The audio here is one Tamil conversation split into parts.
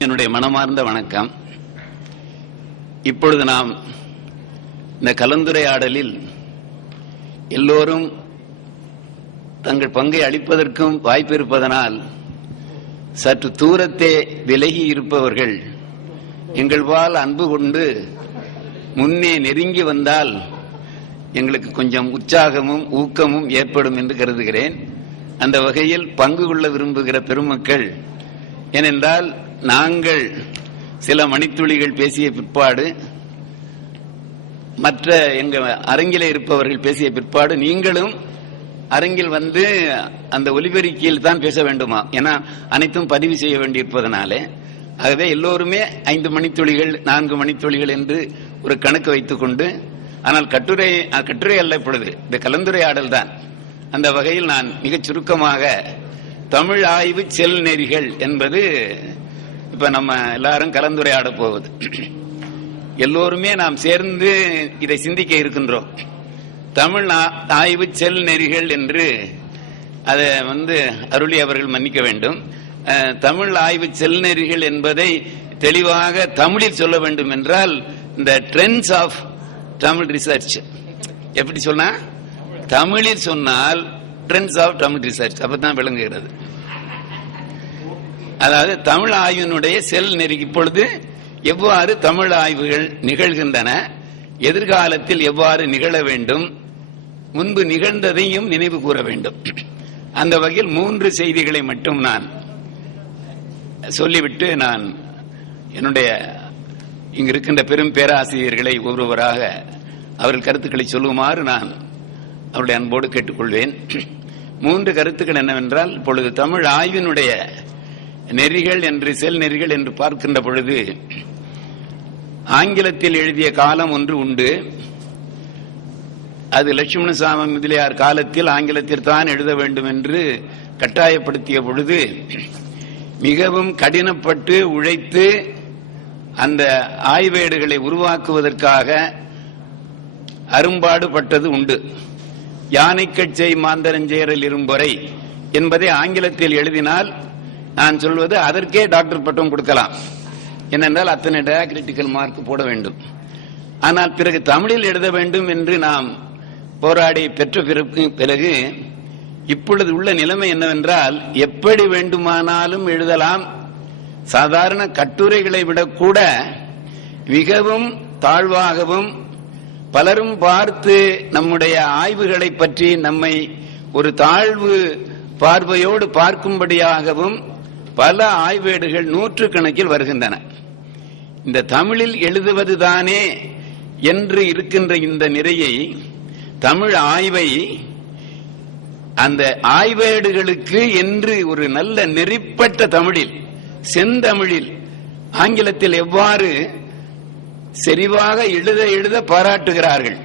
என்னுடைய மனமார்ந்த வணக்கம். இப்பொழுது நாம் இந்த கலந்துரையாடலில் எல்லோரும் தங்கள் பங்கை அளிப்பதற்கும் வாய்ப்பு இருப்பதனால் சற்று தூரத்தே விலகி இருப்பவர்கள் எங்கள்பால் அன்பு கொண்டு முன்னே நெருங்கி வந்தால் எங்களுக்கு கொஞ்சம் உற்சாகமும் ஊக்கமும் ஏற்படும் என்று கருதுகிறேன். அந்த வகையில் பங்கு கொள்ள விரும்புகிற பெருமக்கள், ஏனென்றால் நாங்கள் சில மணித்துளிகள் பேசிய பிற்பாடு மற்ற எங்க அரங்கிலே இருப்பவர்கள் பேசிய பிற்பாடு நீங்களும் அரங்கில் வந்து அந்த ஒலிபெருக்கியில் தான் பேச வேண்டுமா? ஏன்னா அனைத்தும் பதிவு செய்ய வேண்டியிருப்பதனாலே, ஆகவே எல்லோருமே 5 மணித்துளிகள் 4 மணித்துளிகள் என்று ஒரு கணக்கு வைத்துக் கொண்டு, ஆனால் கட்டுரை அல்ல, இப்பொழுது இந்த கலந்துரையாடல் தான். அந்த வகையில் நான் மிகச் சுருக்கமாக தமிழ் ஆய்வு செல் நெறிகள் என்பது இப்ப நம்ம எல்லாரும் கலந்துரையாட போவது. எல்லோருமே நாம் சேர்ந்து இதை சிந்திக்க இருக்கின்றோம். தமிழ் ஆய்வு செல் நெறிகள் என்று அதை அருளி அவர்கள் மன்னிக்க வேண்டும். தமிழ் ஆய்வு செல் நெறிகள் என்பதை தெளிவாக தமிழில் சொல்ல வேண்டும் என்றால் இந்த ட்ரெண்ட்ஸ் ஆஃப் தமிழ் ரிசர்ச் எப்படி சொன்னா, தமிழில் சொன்னால் ட்ரெண்ட்ஸ் ஆஃப் தமிழ் ரிசர்ச் அப்பதான் விளங்குகிறது. அதாவது தமிழ் ஆய்வினுடைய செல் நெறி, இப்பொழுது எவ்வாறு தமிழ் ஆய்வுகள் நிகழ்கின்றன, எதிர்காலத்தில் எவ்வாறு நிகழ வேண்டும், முன்பு நிகழ்ந்ததையும் நினைவு கூற வேண்டும். அந்த வகையில் 3 செய்திகளை மட்டும் நான் சொல்லிவிட்டு நான் என்னுடைய இங்கு இருக்கின்ற பெரும் பேராசிரியர்களை ஒருவராக அவர்கள் கருத்துக்களை சொல்லுமாறு நான் அவருடைய அன்போடு கேட்டுக்கொள்வேன். 3 கருத்துக்கள் என்னவென்றால், இப்பொழுது தமிழ் ஆய்வினுடைய நெறிகள் என்று செல் நெறிகள் என்று பார்க்கின்ற பொழுது ஆங்கிலத்தில் எழுதிய காலம் ஒன்று உண்டு. அது லட்சுமணசாமி முதலியார் காலத்தில் ஆங்கிலத்தில் தான் எழுத வேண்டும் என்று கட்டாயப்படுத்திய பொழுது மிகவும் கடினப்பட்டு உழைத்து அந்த ஆய்வேடுகளை உருவாக்குவதற்காக அரும்பாடுபட்டது உண்டு. யானைக்கச்சை மாந்தரஞ்சேரல் இரும்பொறை என்பதை ஆங்கிலத்தில் எழுதினால் நான் சொல்வது அதற்கே டாக்டர் பட்டம் கொடுக்கலாம். ஏனென்றால் அத்தனை டயாகிரிட்டிக்கல் மார்க் போட வேண்டும். ஆனால் பிறகு தமிழில் எழுத வேண்டும் என்று நாம் போராடி பெற்ற பிறகு இப்பொழுது உள்ள நிலைமை என்னவென்றால், எப்படி வேண்டுமானாலும் எழுதலாம். சாதாரண கட்டுரைகளை விடக்கூட மிகவும் தாழ்வாகவும் பலரும் பார்த்து நம்முடைய ஆய்வுகளை பற்றி நம்மை ஒரு தாழ்வு பார்வையோடு பார்க்கும்படியாகவும் பல ஆய்வேடுகள் 100கணக்கில் வருகின்றன. இந்த தமிழில் எழுதுவதுதானே என்று இருக்கின்ற இந்த நிறையை, தமிழ் ஆய்வை அந்த ஆய்வேடுகளுக்கு என்று ஒரு நல்ல நெறிப்பட்ட தமிழில், செந்தமிழில், ஆங்கிலத்தில் எவ்வாறு செறிவாக எழுத எழுத பாராட்டுகிறார்கள்.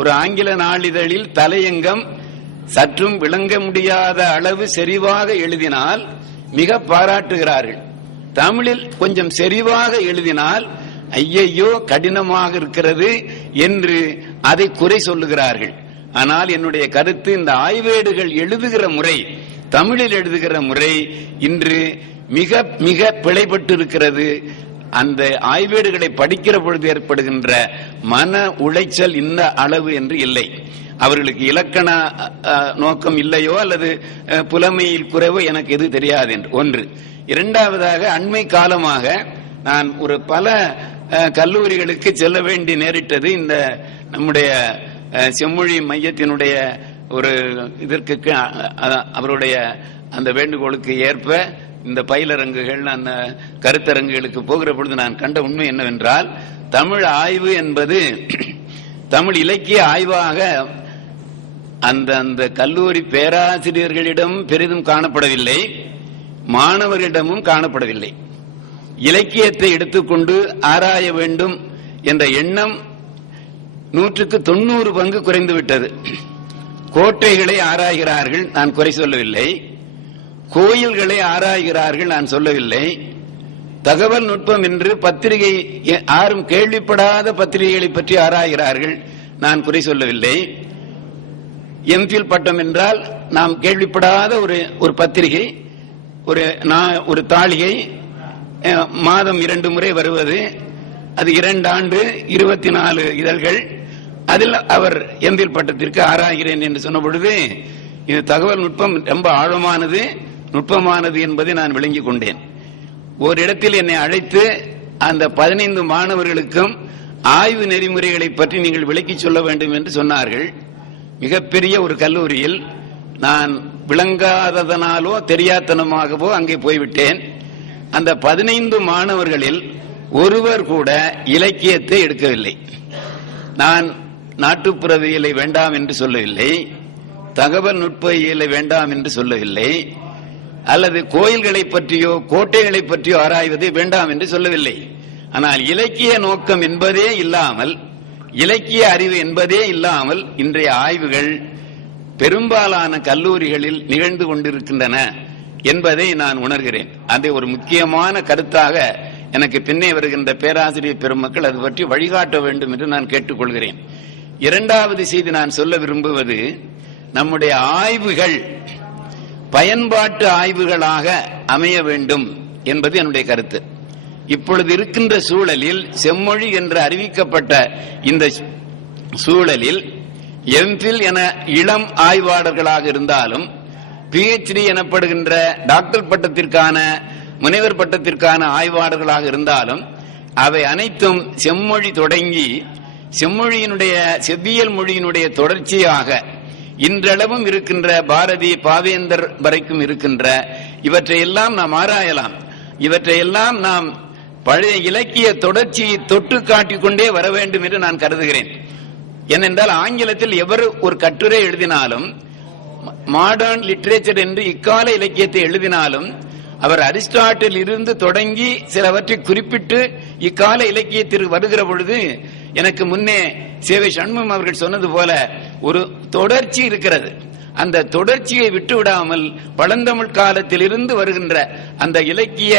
ஒரு ஆங்கில நாளிதழில் தலையங்கம் சற்றும் விளங்க முடியாத அளவு செறிவாக எழுதினால் மிக பாராட்டுகிறார்கள். தமிழில் கொஞ்சம் செறிவாக எழுதினால் ஐயையோ கடினமாக இருக்கிறது என்று அதை குறை சொல்லுகிறார்கள். ஆனால் என்னுடைய கருத்து, இந்த ஆய்வேடுகள் எழுதுகிற முறை, தமிழில் எழுதுகிற முறை இன்று மிக மிக பிழைப்பட்டு இருக்கிறது. அந்த ஆய்வேடுகளை படிக்கிற பொழுது ஏற்படுகின்ற மன உளைச்சல் இந்த அளவு என்று இல்லை. அவர்களுக்கு இலக்கண நோக்கம் இல்லையோ அல்லது புலமையில் குறைவோ எனக்கு எது தெரியாது என்று ஒன்று. இரண்டாவதாக, அண்மை காலமாக நான் ஒரு பல கல்லூரிகளுக்கு செல்ல வேண்டி நேரிட்டது. இந்த நம்முடைய செம்மொழி மையத்தினுடைய ஒரு இதற்கு அவருடைய அந்த வேண்டுகோளுக்கு ஏற்ப இந்த பயிலரங்குகள், அந்த கருத்தரங்குகளுக்கு போகிற பொழுது நான் கண்ட உண்மை என்னவென்றால், தமிழ் ஆய்வு என்பது தமிழ் இலக்கிய ஆய்வாக அந்த கல்லூரி பேராசிரியர்களிடம் பெரிதும் காணப்படவில்லை, மாணவர்களிடமும் காணப்படவில்லை. இலக்கியத்தை எடுத்துக்கொண்டு ஆராய வேண்டும் என்ற எண்ணம் 100க்கு 90 பங்கு குறைந்துவிட்டது. கோட்டைகளை ஆராய்கிறார்கள், நான் குறை சொல்லவில்லை. கோயில்களை ஆராய்கிறார்கள், நான் சொல்லவில்லை. தகவல் நுட்பம் என்று பத்திரிகை, யாரும் கேள்விப்படாத பத்திரிகைகளை பற்றி ஆராய்கிறார்கள், நான் குறை சொல்லவில்லை. எம்ஃபில் பட்டம் என்றால் நாம் கேள்விப்படாத ஒரு பத்திரிகை, ஒரு தாளிகை மாதம் 2 முறை வருவது, அது 2 ஆண்டு 24 இதழ்கள். அதில் அவர் எம்பில் பட்டத்திற்கு ஆராய்கிறேன் என்று சொன்ன பொழுது இது தகவல் நுட்பம் ரொம்ப ஆழமானது, நுட்பமானது என்பதை நான் விளங்கிக் கொண்டேன். ஓரிடத்தில் என்னை அழைத்து அந்த 15 மாணவர்களுக்கும் ஆய்வு நெறிமுறைகளை பற்றி நீங்கள் விளக்கி சொல்ல வேண்டும் என்று சொன்னார்கள். மிகப்பெரிய ஒரு கல்லூரியில் நான் விளங்காததனாலோ தெரியாதனமாகவோ அங்கே போய்விட்டேன். அந்த 15 மாணவர்களில் ஒருவர் கூட இலக்கியத்தை எடுக்கவில்லை. நான் நாட்டுப்புறவியலை வேண்டாம் என்று சொல்லவில்லை, தகவல் நுட்பியலை வேண்டாம் என்று சொல்லவில்லை, அல்லது கோயில்களை பற்றியோ கோட்டைகளை பற்றியோ ஆராய்வதை வேண்டாம் என்று சொல்லவில்லை. ஆனால் இலக்கிய நோக்கம் என்பதே இல்லாமல், இலக்கிய அறிவு என்பதே இல்லாமல் இன்றைய ஆய்வுகள் பெரும்பாலான கல்லூரிகளில் நிகழ்ந்து கொண்டிருக்கின்றன என்பதை நான் உணர்கிறேன். அதை ஒரு முக்கியமான கருத்தாக எனக்கு பின்னே வருகின்ற பேராசிரியர் பெருமக்கள் அது பற்றி வழிகாட்ட வேண்டும் என்று நான் கேட்டுக்கொள்கிறேன். இரண்டாவது செய்தி நான் சொல்ல விரும்புவது, நம்முடைய ஆய்வுகள் பயன்பாட்டு ஆய்வுகளாக அமைய வேண்டும் என்பது என்னுடைய கருத்து. இப்பொழுது இருக்கின்ற சூழலில், செம்மொழி என்று அறிவிக்கப்பட்ட இந்த சூழலில் எம்பில் என இளம் ஆய்வாளர்களாக இருந்தாலும், PhD எனப்படுகின்ற டாக்டர் பட்டத்திற்கான முனைவர் பட்டத்திற்கான ஆய்வாளர்களாக இருந்தாலும், அவை அனைத்தும் செம்மொழி தொடங்கி செம்மொழியினுடைய செவ்வியல் மொழியினுடைய தொடர்ச்சியாக இன்றளவும் இருக்கின்ற பாரதி பாவேந்தர் வரைக்கும் இருக்கின்ற இவற்றையெல்லாம் நாம் ஆராயலாம். இவற்றையெல்லாம் நாம் பழைய இலக்கிய தொடர்ச்சியை தொட்டு காட்டிக்கொண்டே வர வேண்டும் என்று நான் கருதுகிறேன். ஏனென்றால் ஆங்கிலத்தில் எவர் ஒரு கட்டுரை எழுதினாலும், மாடர்ன் லிட்ரேச்சர் என்று இக்கால இலக்கியத்தை எழுதினாலும், அவர் அரிஸ்டாட்டில் இருந்து தொடங்கி சிலவற்றை குறிப்பிட்டு இக்கால இலக்கியத்திற்கு வருகிற பொழுது, எனக்கு முன்னே சேவை சண்முகம் அவர்கள் சொன்னது போல ஒரு தொடர்ச்சி இருக்கிறது. அந்த தொடர்ச்சியை விட்டுவிடாமல் பழந்தமிழ் காலத்தில் இருந்து வருகின்ற அந்த இலக்கிய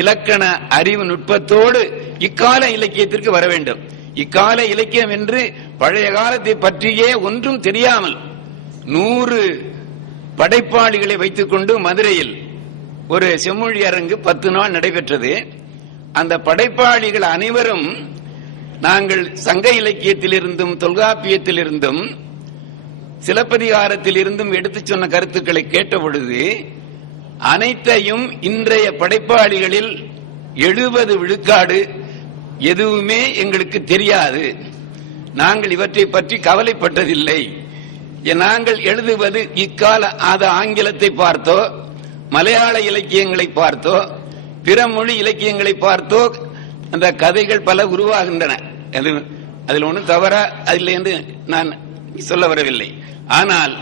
இலக்கண அறிவு நுட்பத்தோடு இக்கால இலக்கியத்திற்கு வர வேண்டும். இக்கால இலக்கியம் என்று பழைய காலத்தை பற்றியே ஒன்றும் தெரியாமல் 100 படைப்பாளிகளை வைத்துக் கொண்டு மதுரையில் ஒரு செம்மொழி அரங்கு 10 நாள் நடைபெற்றது. அந்த படைப்பாளிகள் அனைவரும் நாங்கள் சங்க இலக்கியத்தில் இருந்தும் தொல்காப்பியத்தில் இருந்தும் சிலப்பதிகாரத்தில் இருந்தும் எடுத்துச் சொன்ன கருத்துக்களை கேட்ட பொழுது அனைத்தையும் இன்றைய படைப்பாளிகளில் 70 விழுக்காடு எதுவுமே எங்களுக்கு தெரியாது, நாங்கள் இவற்றை பற்றி கவலைப்பட்டதில்லை, நாங்கள் எழுதுவது இக்கால ஆங்கிலத்தை பார்த்தோ மலையாள இலக்கியங்களை பார்த்தோ பிற மொழி இலக்கியங்களை பார்த்தோ அந்த கதைகள் பல உருவாகின்றன. அதில் ஒன்றும் தவறா அதில் என்று நான் சொல்ல வரவில்லை. ஆனால்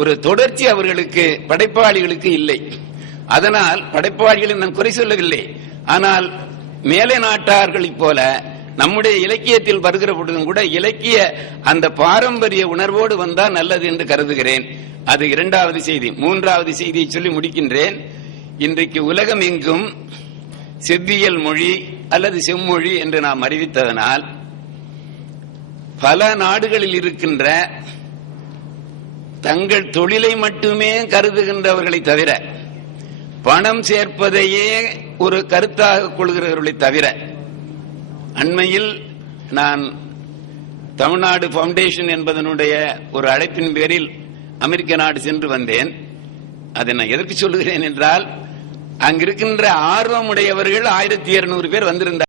ஒரு தொடர்ச்சி அவர்களுக்கு படைப்பாளிகளுக்கு இல்லை. அதனால் படைப்பாளிகளை நான் குறை சொல்லவில்லை. ஆனால் மேலை நாட்டார்களைப் போல நம்முடைய இலக்கியத்தில் வருகிற பொழுதும் கூட இலக்கிய அந்த பாரம்பரிய உணர்வோடு வந்தால் நல்லது என்று கருதுகிறேன். அது இரண்டாவது செய்தி. மூன்றாவது செய்தியை சொல்லி முடிக்கின்றேன். இன்றைக்கு உலகம் எங்கும் செவ்வியல் மொழி அல்லது செம்மொழி என்று நாம் அறிவித்ததனால் பல நாடுகளில் இருக்கின்ற தங்கள் தொழிலை மட்டுமே கருதுகின்றவர்களை தவிர, பணம் சேர்ப்பதையே ஒரு கருத்தாக கொள்கிறவர்களை தவிர, அண்மையில் நான் தமிழ்நாடு பவுண்டேஷன் என்பதனுடைய ஒரு அழைப்பின் பேரில் அமெரிக்க நாடு சென்று வந்தேன். அதை நான் எதற்கு சொல்லுகிறேன் என்றால், அங்கிருக்கின்ற ஆர்வமுடையவர்கள் 1200 பேர் வந்திருந்தார்.